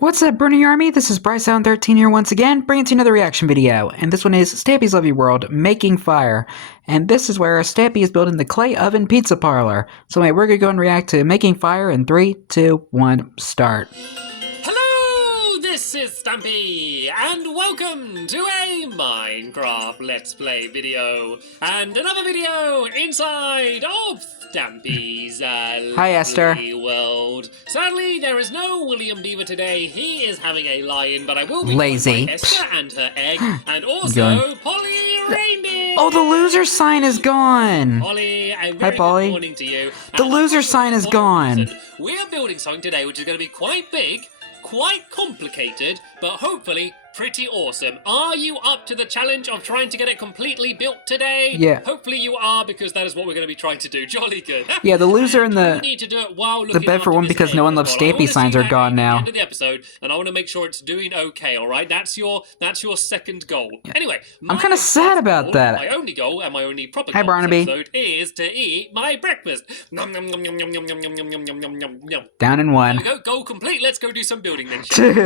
What's up, Burning Army? This is BryceAllen13 here once again, bringing to you another reaction video. And this one is Stampy's Lovely World, Making Fire. And this is where Stampy is building the clay oven pizza parlor. So anyway, we're going to go and react to Making Fire in 3, 2, 1, start. Hello, this is Stampy, and welcome to a Minecraft Let's Play video, and another video inside of Stampy's Hi, Esther. Lovely World. Sadly, there is no William Beaver today. He is having a lie-in, but I will be lazy. by Esther and her egg, and also Polly Reindeer. Oh, the loser sign is gone. Polly, a Hi, very Polly. good morning to you. The loser sign is gone. We are building something today which is going to be quite big, quite complicated, but hopefully pretty awesome. Are you up to the challenge of trying to get it completely built today? Yeah. Hopefully you are, because that is what we're going to be trying to do. Jolly good. Yeah, the loser and you need to do it while the looking bed for after one this because egg no one as loves well. I Stampy wanna signs see are that gone at now. the end of the episode, and I want to make sure it's doing okay, alright? That's your second goal. Anyway, I'm kind of sad about that. My only goal and my only proper Hi, goal Barnaby. this episode is to eat my breakfast. Nom, nom, nom, nom, nom, nom, nom, nom, nom, nom, nom, nom, nom. Down in There one. we go, goal complete. Let's go do some building then, shall we?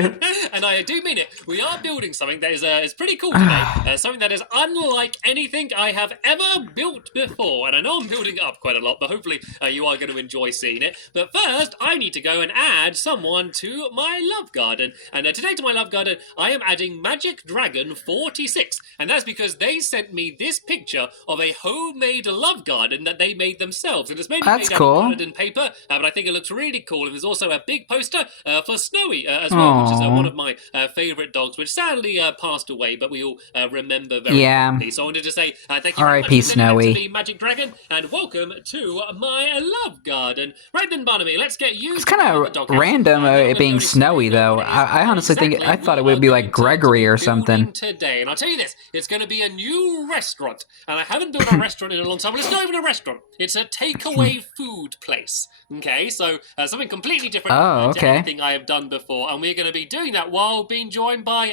And I do mean it. We are building something that is pretty cool today. Something that is unlike anything I have ever built before. And I know I'm building it up quite a lot, but hopefully you are going to enjoy seeing it. But first, I need to go and add someone to my love garden. And today to my love garden, I am adding Magic Dragon 46. And that's because they sent me this picture of a homemade love garden that they made themselves. And it's made That's made out cool. of colored paper, but I think it looks really cool. And there's also a big poster for Snowy as well, which is Aw. one of my favorite dogs, which sadly passed away, but we all remember very fondly. So I wanted to say thank you very much R.I.P. for sending that Snowy. to me, Magic Dragon, and welcome to my love garden. Right then, Barnaby, let's get you. It's kind of random it being snowy, though. I honestly think I thought it would be like Gregory or something. Today, and I'll tell you this: it's going to be a new restaurant, and I haven't built a restaurant in a long time. Well, it's not even a restaurant; it's a takeaway food place. Okay, so something completely different to anything I have done before, and we're going to be doing that while being joined by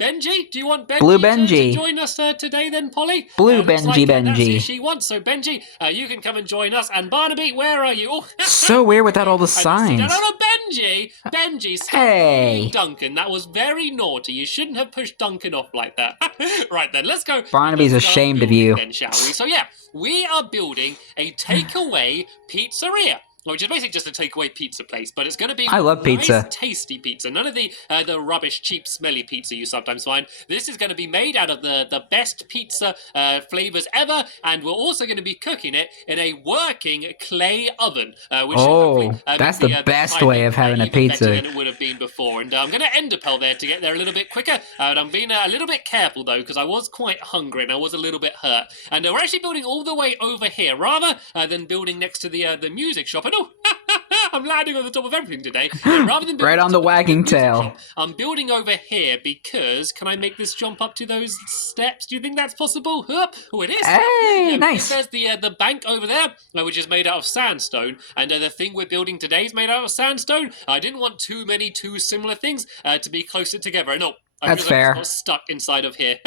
Benji. Do you want Benji, Blue to Benji. join us today, then, Polly? Blue Looks Benji, like, that's Benji. who she wants. So Benji, you can come and join us. And Barnaby, where are you? Oh, So weird without all the signs. No, Benji, stop Hey. bullying Duncan. That was very naughty. You shouldn't have pushed Duncan off like that. Right then, let's go. Barnaby's Let's start ashamed of building you. then, shall we? So yeah, we are building a takeaway pizzeria. Which is basically just a takeaway pizza place, but it's going to be I love nice, pizza. tasty pizza. None of the rubbish, cheap, smelly pizza you sometimes find. This is going to be made out of the best pizza flavors ever, and we're also going to be cooking it in a working clay oven. Which that's the best way of having a pizza. Better than it would have been before. And I'm going to end up there to get there a little bit quicker. And I'm being a little bit careful though, because I was quite hungry and I was a little bit hurt. And we're actually building all the way over here, rather than building next to the music shop. And I'm landing on the top of everything today. Rather than Right on the wagging tail. I'm building over here because, can I make this jump up to those steps? Do you think that's possible? Oh, it is. Hey, Yeah, nice. There's the bank over there, which is made out of sandstone, and the thing we're building today is made out of sandstone. I didn't want too similar things to be closer together. No. That's fair. I got stuck inside of here.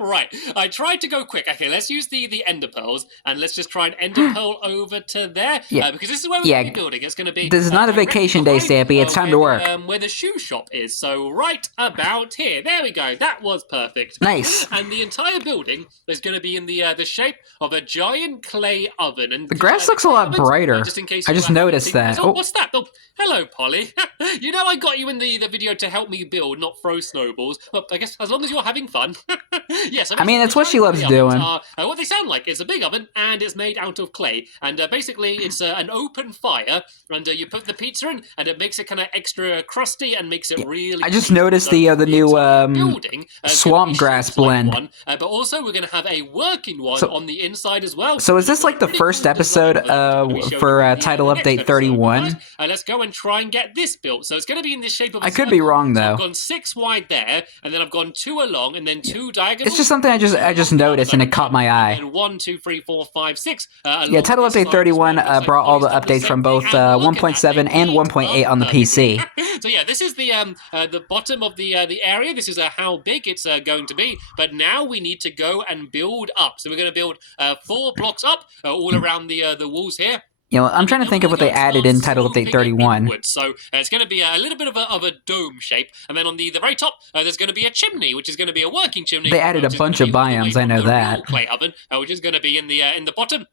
Right. I tried to go quick. Okay, let's use the ender pearls, and let's just try and ender pearl over to there. Yeah. Because this is where we're going to be building. It's going to be... This is not a vacation day, Stampy. It's time to work. Where the shoe shop is. So right about here. There we go. That was perfect. Nice. And the entire building is going to be in the shape of a giant clay oven. And The grass looks a lot brighter. Just in case I you just were noticed thinking, that. Oh, what's that? Oh, hello, Polly. You know I got you in the video to help me build, not throw snowballs. Well, I guess as long as you're having fun. Yes. I mean, that's what she loves doing. What they sound like. It's a big oven, and it's made out of clay. And basically, it's an open fire, and you put the pizza in, and it makes it kind of extra crusty and makes it really... I just noticed the new building, swamp grass blend. One, but also, we're going to have a working one on the inside as well. So is this like the first episode for Title Update 31? Let's go and try and get this built. So it's going to be in this shape of... I could be wrong, though. I've gone 6 wide there, and then I've gone 2 along, and then 2 diagonal. It's just something I just noticed, and it caught my eye. And 1, 2, 3, 4, 5, 6. Yeah, Title Update 31 brought all the updates from both 1.7 and 1.8 on the PC. So yeah, this is the bottom of the area. This is how big it's going to be. But now we need to go and build up. So we're going to build 4 blocks up all around the walls here. You know, I'm trying to think of what they added in Title Update 31. So it's going to be a little bit of a dome shape, and then on the very top, there's going to be a chimney, which is going to be a working chimney. They added a bunch of biomes, I know that. Real clay oven, which is going to be in the bottom.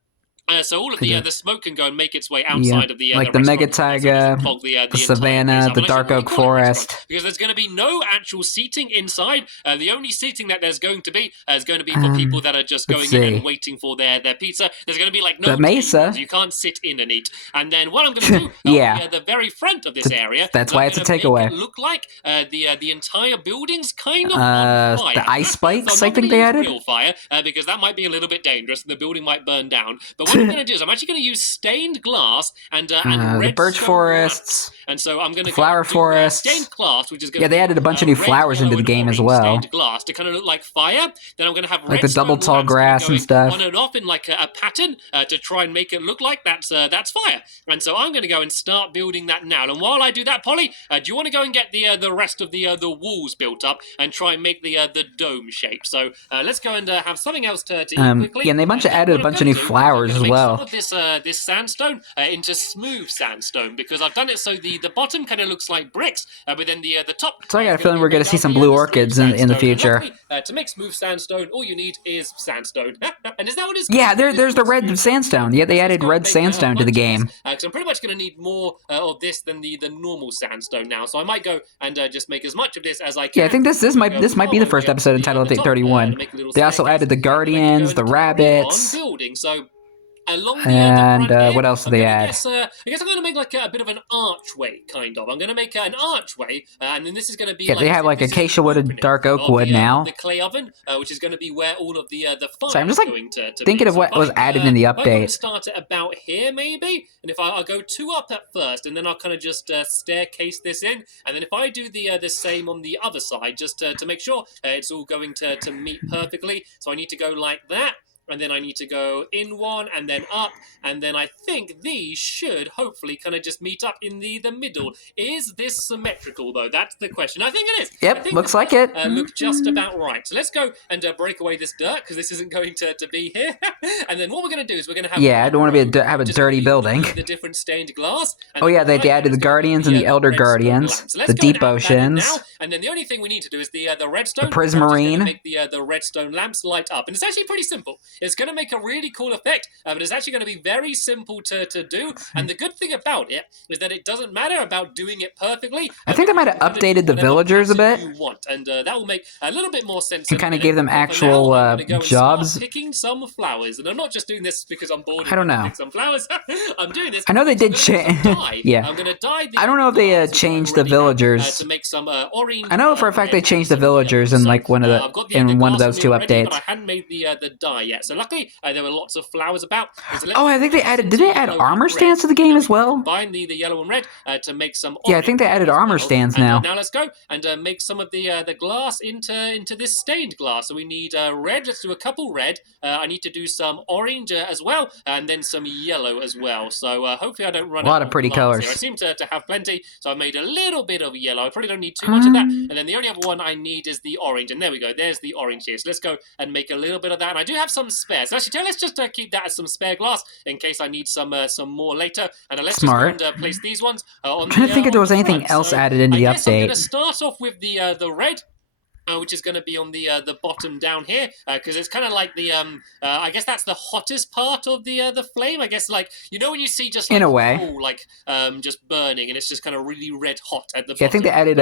So all of the smoke can go and make its way outside of the like the mega taiga, the savanna, the dark oak forest. Because there's going to be no actual seating inside. The only seating that there's going to be is going to be for people that are just going in and waiting for their pizza. There's going to be like no mesa. You can't sit in and eat. And then what I'm going to do, the very front of this area. That's why it's a takeaway. Look like the entire building's kind of on fire. The ice spikes, so I think they added. Real fire, because that might be a little bit dangerous. The building might burn down. But what I'm going to do is I'm actually going to use stained glass and red the birch forests. And so I'm going to flower forests. Stained glass, which is going to they added a bunch of new flowers into the game as well. Stained glass to kind of look like fire. Then I'm going to have like the double tall grass and stuff on and off in like a pattern to try and make it look like that's fire. And so I'm going to go and start building that now. And while I do that, Polly, do you want to go and get the rest of the walls built up and try and make the dome shape? So let's go and have something else to eat quickly. Yeah, and they added a bunch of new flowers as well. Some of this sandstone into smooth sandstone, because I've done it so the bottom kind of looks like bricks, but then the top. So I got a feeling we're going to see some blue orchids in the future. Luckily, to make smooth sandstone, all you need is sandstone. And is that what it's? Yeah, there's the red sandstone. Yeah, they added red sandstone to the game. Because I'm pretty much going to need more of this than the normal sandstone now. So I might go and just make as much of this as I can. Yeah, I think this might be the first episode in Title Update 31. They also added the guardians, the rabbits. Building, so along what else did they add? I guess I'm going to make like a bit of an archway, kind of. I'm going to make an archway, and then this is going to be. Yeah, they have like acacia wood and dark oak wood now. The clay oven, which is going to be where all of the fire. So I'm just like thinking of what was added in the update. I'm going to start it about here, maybe, and if I'll go 2 up at first, and then I'll kind of just staircase this in, and then if I do the same on the other side, just to make sure it's all going to meet perfectly. So I need to go like that. And then I need to go in one and then up, and then I think these should hopefully kind of just meet up in the middle. Is this symmetrical, though? That's the question. I think it is. Yep, looks like it. Look just about right. So let's go and break away this dirt, because this isn't going to be here. And then what we're going to do is we're going to have... Yeah, I don't want to have a dirty building. The different stained glass. Oh yeah, they added the guardians and the elder guardians, the deep oceans. And then the only thing we need to do is the redstone. The prismarine. Make the redstone lamps light up. And it's actually pretty simple. It's going to make a really cool effect, but it's actually going to be very simple to do. And the good thing about it is that it doesn't matter about doing it perfectly. I think they might have updated the villagers a bit. You want, and that will make a little bit more sense. And kind of gave them actual jobs. Picking some flowers, and I'm not just doing this because I'm bored. I don't know. Pick some flowers. I'm doing this. I know they did change. Yeah. I'm going to dye. I don't know if they changed the villagers. To make some orange. I know for a fact they changed the villagers in like one of the one of those 2 updates. But I hadn't made the dye yet, so luckily there were lots of flowers about. Oh, I think they added. Did they add armor stands to the game as well? Combine the yellow and red to make some. Yeah, I think they added armor stands now. Now let's go and make some of the glass into this stained glass. So we need red. Let's do a couple red. I need to do some orange as well, and then some yellow as well. So hopefully I don't run a lot of pretty colors. Here. I seem to have plenty, so I made a little bit of yellow. I probably don't need too much of that. And then the only other one I need is the orange. And there we go. There's the orange here. So let's go and make a little bit of that. And I do have some spares. So actually, let's just keep that as some spare glass in case I need some more later. And let's Smart. just place these ones on. I'm trying to think if there was anything else added into the update. I'm going to start off with the red. Which is going to be on the bottom down here, because it's kind of like the I guess that's the hottest part of the flame. I guess, like, you know when you see just like, in a way, coal, like just burning, and it's just kind of really red hot at the bottom. Yeah, I think they added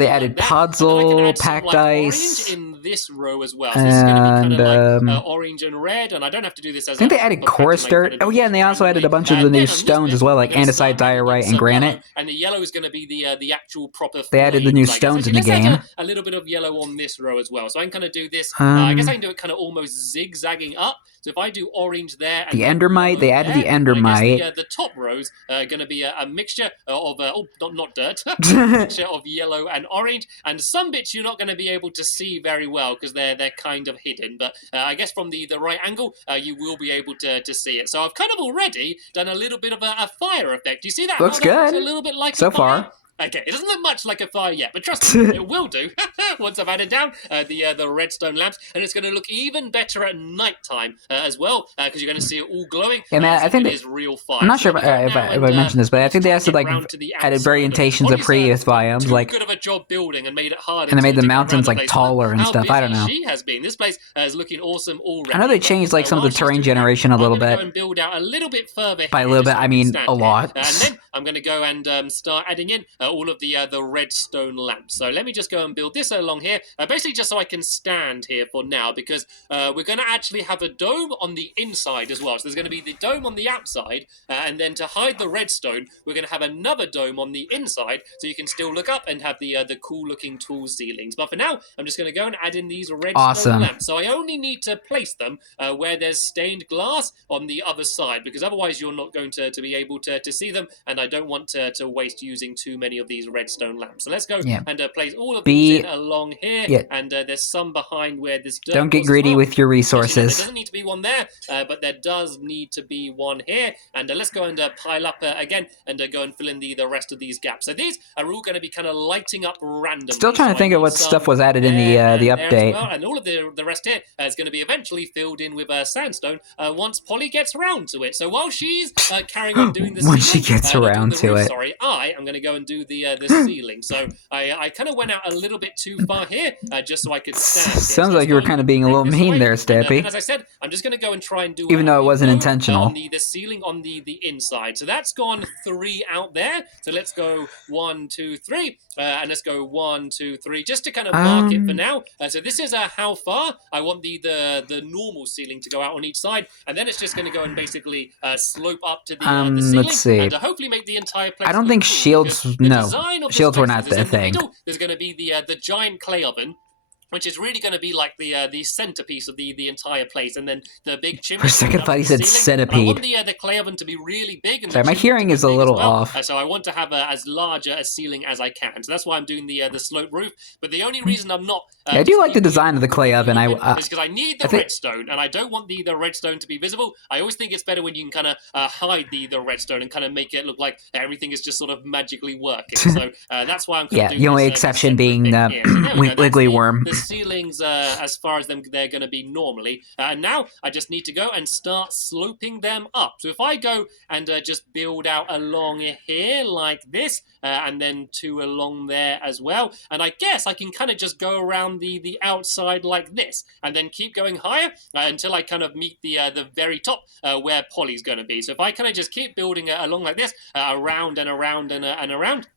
they added podzol, packed ice in this row as well. So this is going to be kind of like orange and red, and I don't have to do this as. I think they added coarse dirt. Oh yeah, and they also added a bunch of the new stones as well, like andesite, diorite, and granite. And the yellow is going to be the actual proper. They added the new stones in the game. A little bit of yellow on this row as well, so I can kind of do this. I guess I can do it kind of almost zigzagging up. So if I do orange there, and the endermite, they added the endermite. The top rows are going to be a mixture of not dirt, a mixture of yellow and orange. And some bits you're not going to be able to see very well because they're kind of hidden. But I guess from the right angle, you will be able to see it. So I've kind of already done a little bit of a fire effect. You see that? Looks good. A little bit like so far. Okay, it doesn't look much like a fire yet, but trust me, it will do once I've added down the redstone lamps, and it's going to look even better at night time as well, because you're going to see it all glowing. Yeah, man, I think it is real fire. I'm not sure if I mentioned this, but I think they also like added variations of previous biomes, like good of a job building and made it harder. And they made the mountains like taller and stuff. I don't know. She has been. This place is looking awesome already. I know they changed like some of the terrain generation a little bit. Go and build out a little bit further. By a little bit, I mean a lot. And then I'm going to go and start adding in all of the redstone lamps. So let me just go and build this along here, basically just so I can stand here for now, because we're going to actually have a dome on the inside as well. So there's going to be the dome on the outside, and then to hide the redstone, we're going to have another dome on the inside, so you can still look up and have the cool-looking tall ceilings. But for now, I'm just going to go and add in these redstone lamps. So I only need to place them where there's stained glass on the other side, because otherwise you're not going to be able to see them, and I don't want to waste using too many of these redstone lamps. So let's go and place all of these in along here, and there's some behind where this dirt Don't get greedy with your resources. There doesn't need to be one there, but there does need to be one here, and let's go and pile up again and go and fill in the rest of these gaps. So these are all going to be kind of lighting up randomly. Still trying to think of what stuff was added in the update. Well, and all of the rest here is going to be eventually filled in with sandstone once Polly gets around to it. So while she's carrying on doing the once she gets around to it, I am going to go and do the ceiling. So I kind of went out a little bit too far here, just so I could stand. Sounds like you were kind of being a little mean there, Stampy. And as I said, I'm just going to go and try and do even though it wasn't intentional. On the ceiling on the inside. So that's gone 3 out there. So let's go 1, 2, 3, and let's go 1, 2, 3, just to kind of mark it for now. So this is how far I want the normal ceiling to go out on each side, and then it's just going to go and basically slope up to the ceiling. Let's see. And hopefully make the entire place. I don't think shields. No, shields were not the thing. There's going to be the giant clay oven, which is really going to be like the centerpiece of the entire place, and then the big chimney. For a second, I thought you said centipede. I want the clay oven to be really big. And sorry, my hearing is a little off. So I want to have as large a ceiling as I can. So that's why I'm doing the slope roof. But the only reason I'm not... I do like the design of the clay oven. Is because I need the redstone, and I don't want the redstone to be visible. I always think it's better when you can kind of hide the redstone and kind of make it look like everything is just sort of magically working. So that's why I'm kind of doing the only exception being Wiggly Worm. The ceilings, as far as they're going to be normally. And now I just need to go and start sloping them up. So if I go and just build out along here like this, and then 2 along there as well, and I guess I can kind of just go around the outside like this, and then keep going higher until I kind of meet the very top where Polly's going to be. So if I kind of just keep building along like this, around and around and around.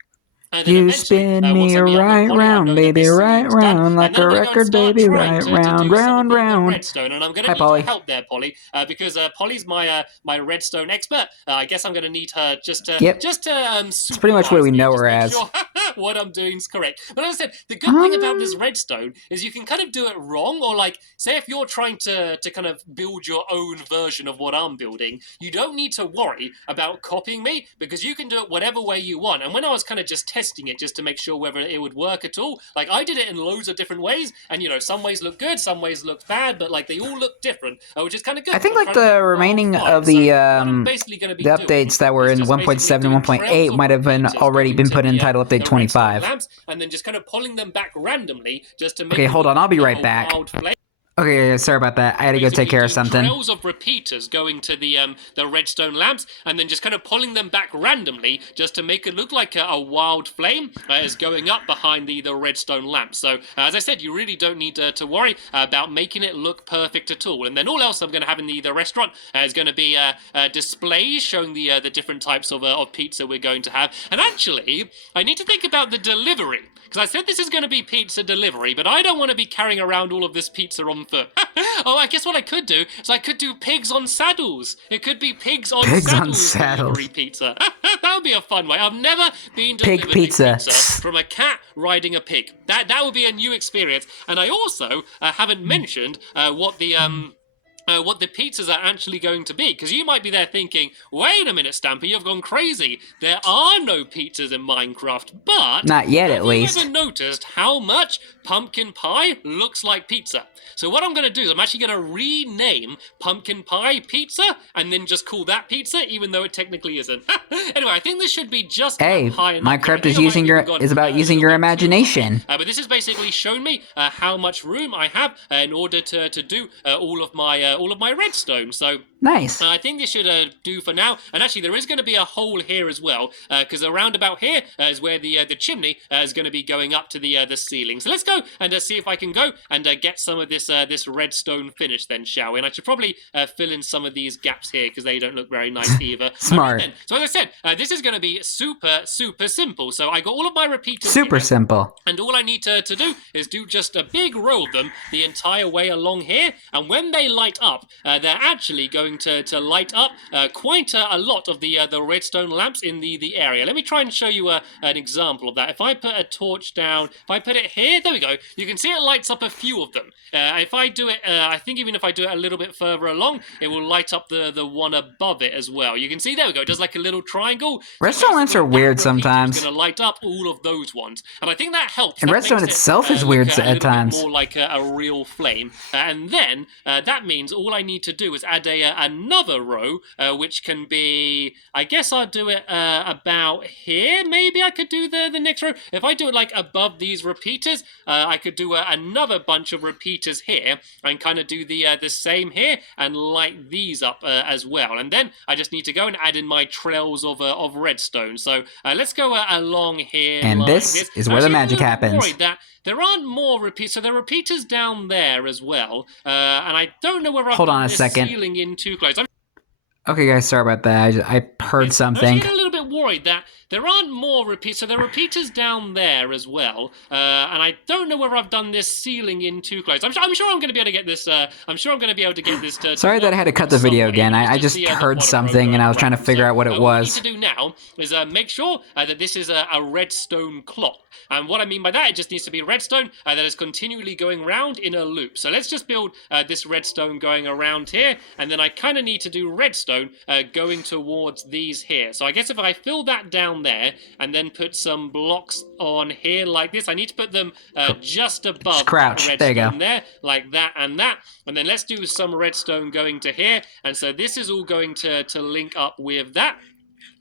You spin me right round, baby, right round, like a record, baby, right round, round, round. Redstone, and I'm going to need your help there, Polly, because Polly's my redstone expert. I guess I'm going to need her just to It's pretty much what we know her as. Sure what I'm doing is correct. But as I said, the good thing about this redstone is you can kind of do it wrong, or like, say if you're trying to kind of build your own version of what I'm building, you don't need to worry about copying me, because you can do it whatever way you want. And when I was kind of just testing it just to make sure whether it would work at all, like I did it in loads of different ways, and some ways look good, some ways look bad, but like they all look different, which is kind of good. I think like the remaining of the updates that were in 1.7 and 1.8 might have already been put in Title Update 25. And then just kind of pulling them back randomly just to make. Okay, hold on, I'll be right back. Okay, sorry about that. I had to go take care of something. Trails of repeaters going to the redstone lamps, and then just kind of pulling them back randomly, just to make it look like a wild flame is going up behind the redstone lamps. So, as I said, you really don't need to worry about making it look perfect at all. And then all else I'm going to have in the restaurant is going to be displays showing the different types of pizza we're going to have. And actually, I need to think about the delivery. Because I said this is going to be pizza delivery, but I don't want to be carrying around all of this pizza on foot. Oh, I guess what I could do is I could do pigs on saddles. It could be pigs on saddles delivery pizza. That would be a fun way. I've never been delivered pizza from a cat riding a pig. That would be a new experience. And I also haven't mentioned what the pizzas are actually going to be. Because you might be there thinking, wait a minute, Stampy, you've gone crazy. There are no pizzas in Minecraft, but... not yet, at least. Have you ever noticed how much pumpkin pie looks like pizza. So what I'm going to do is I'm actually going to rename pumpkin pie pizza and then just call that pizza, even though it technically isn't. Anyway, I think this should be just high enough. Minecraft is about using your imagination. But this has basically shown me how much room I have in order to do all of my redstone. So nice. I think this should do for now. And actually, there is going to be a hole here as well, because around about here is where the chimney is going to be going up to the ceiling. So let's go and see if I can go and get some of this redstone finished then, shall we? And I should probably fill in some of these gaps here because they don't look very nice either. Smart. Right, so as I said, this is going to be super simple. So I got all of my repeaters Super here, simple. and all I need to do is do just a big row of them the entire way along here. And when they light up, they're actually going to light up quite a lot of the redstone lamps in the area. Let me try and show you an example of that. If I put a torch down, if I put it here, there we go. You can see it lights up a few of them. If I do it, I think even if I do it a little bit further along, it will light up the one above it as well. You can see, there we go, it does like a little triangle. Redstone lamps are weird sometimes. It's going to light up all of those ones. And I think that helps. And redstone itself is weird at times. More like a real flame. And then that means all I need to do is add another row, which can be, I guess I'll do it about here. Maybe I could do the next row. If I do it like above these repeaters, I could do another bunch of repeaters here and kind of do the same here and light these up as well. And then I just need to go and add in my trails of redstone. So let's go along here. And like this is where the magic happens. That there aren't more repeaters. So there are repeaters down there as well. And I don't know whether I've Hold on a this second. ceiling in too close. Okay, guys, sorry about that. I heard something. I'm a little bit worried that there aren't more repeaters. So there are repeaters down there as well. And I don't know whether I've done this ceiling in too close. I'm sure I'm going to be able to get this. I'm sure I'm going to be able to get this to sorry that I had to cut the video again. I just heard something and I was trying to figure out what it was. What we need to do now is make sure that this is a redstone clock. And what I mean by that, it just needs to be redstone that is continually going round in a loop. So let's just build this redstone going around here. And then I kind of need to do redstone going towards these here. So I guess if I fill that down there and then put some blocks on here like this, I need to put them just above crouch. The redstone there you go. there, like that and that. And then let's do some redstone going to here. And so this is all going to link up with that.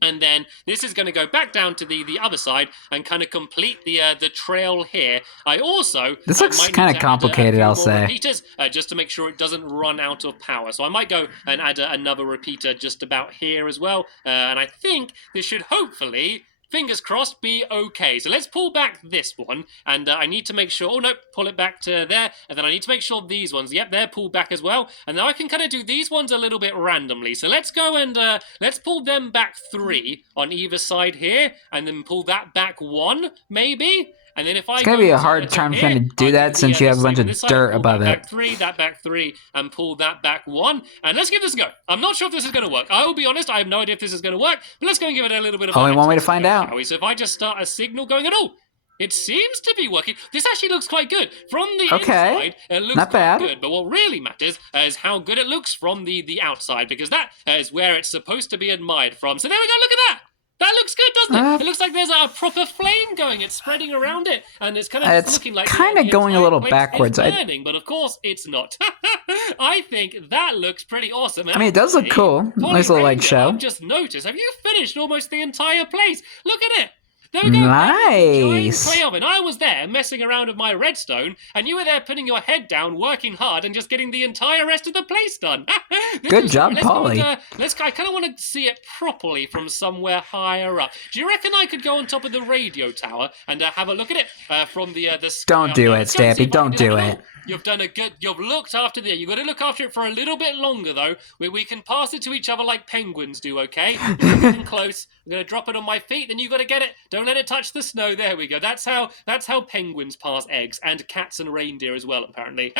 And then this is going to go back down to the other side and kind of complete the trail here. I also this looks kind of complicated, I'll say. Repeaters, just to make sure it doesn't run out of power. So I might go and add another repeater just about here as well. And I think this should hopefully, fingers crossed, be okay. So let's pull back this one, and I need to make sure, oh no, pull it back to there, and then I need to make sure these ones, yep, they're pulled back as well, and now I can kind of do these ones a little bit randomly. So let's go and let's pull them back 3 on either side here, and then pull that back 1, maybe. And then if I it's going to be a hard time trying to do that since you have a bunch of dirt above it. That back 3, and pull that back 1. And let's give this a go. I'm not sure if this is going to work. I will be honest, I have no idea if this is going to work, but let's go and give it a little bit of only one way to find out. So if I just start a signal going at all, it seems to be working. This actually looks quite good. From the inside, it looks not bad. Good. But what really matters is how good it looks from the outside, because that is where it's supposed to be admired from. So there we go, look at that. That looks good, doesn't it? It looks like there's a proper flame going. It's spreading around it, and it's kind of looking like kind of going a little backwards. It's burning, but of course it's not. I think that looks pretty awesome. I mean, it does look cool. Nice little light show. I've just noticed. Have you finished almost the entire place? Look at it. There we go. Nice. Clay oven. I was there messing around with my redstone, and you were there putting your head down, working hard, and just getting the entire rest of the place done. Good job, Polly. I kind of want to see it properly from somewhere higher up. Do you reckon I could go on top of the radio tower and have a look at it from the sky? Don't do it, Stampy. Don't do it. You've done a good. You've looked after the. You've got to look after it for a little bit longer, though. We can pass it to each other like penguins do. Okay, getting close. I'm gonna drop it on my feet. Then you got to get it. Don't let it touch the snow. There we go. That's how penguins pass eggs, and cats and reindeer as well. Apparently.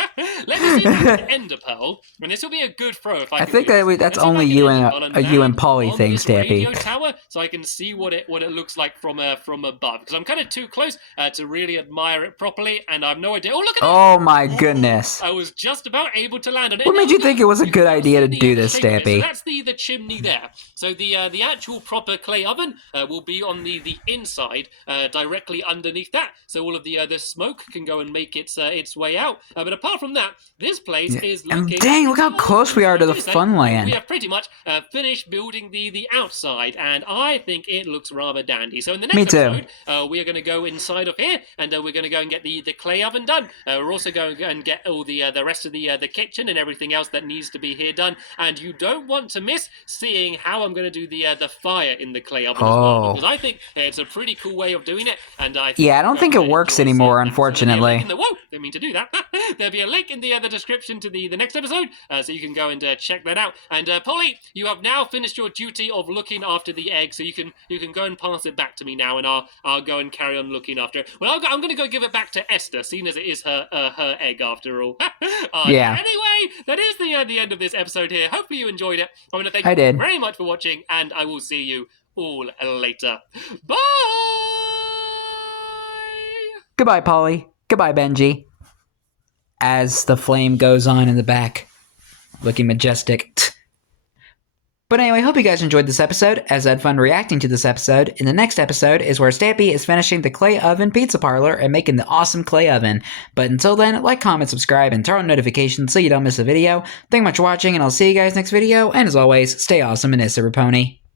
Let me see if I can ender pearl, and this will be a good throw. If I think that's only you and Polly thing, Stampy. Radio tower, so I can see what it looks like from above. Because I'm kind of too close to really admire it properly, and I've no idea. Oh, look at that! Oh my goodness. I was just about able to land on it. What made you think it was a good idea to do this, shape of it. Stampy? So that's the chimney there. So the actual proper clay oven will be on the inside, directly underneath that. So all of the smoke can go and make its way out. But apart from that, this place is looking. And dang, look how close we are to the fun land. We have pretty much finished building the outside, and I think it looks rather dandy. So in the next episode, we are going to go inside of here, and we're going to go and get the clay oven done. We're also going to go and get all the rest of the kitchen and everything else that needs to be here done. And you don't want to miss seeing how I'm going to do the fire in the clay oven as well, because I think it's a pretty cool way of doing it. And I don't think it works anymore, unfortunately. Whoa, didn't mean to do that. There'll be a link in the description to the next episode, so you can go and check that out. And Polly, you have now finished your duty of looking after the egg, so you can go and pass it back to me now, and I'll go and carry on looking after it. Well, I'm going to go give it back to Esther, seeing as it is her egg after all. Anyway, that is the end of this episode here. Hopefully you enjoyed it. I want to thank you very much for watching, and I will see you all later. Bye! Goodbye, Polly. Goodbye, Benji. As the flame goes on in the back, looking majestic. But anyway, hope you guys enjoyed this episode, as I had fun reacting to this episode. In the next episode is where Stampy is finishing the clay oven pizza parlor and making the awesome clay oven. But until then, like, comment, subscribe, and turn on notifications so you don't miss a video. Thank you much for watching, and I'll see you guys next video. And as always, stay awesome and S8EP19.